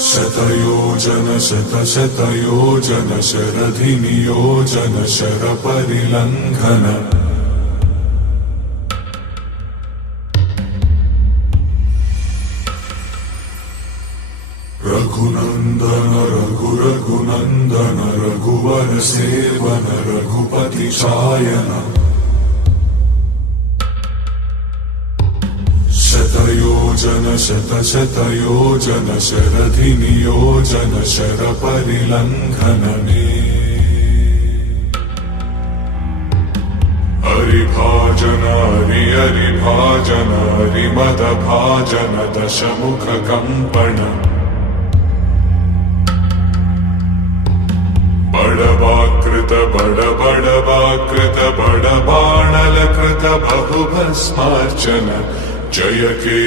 शतयोजन शतशतयोजन शरधिनियोजन शरपरिलङ्घन रघुनन्दन रघुनन्दन रघुवर सेवन रघुपति चायन शतयोजन शतशतयोजन शरधिनियोजन शरपरिलङ्घन हरिभाजन हरिभाजन हरिमदभाजन दशमुख कंपन बड़वाकृत बड़वाकृत बड़बाणलकृत बहुभस्मार्चन जय के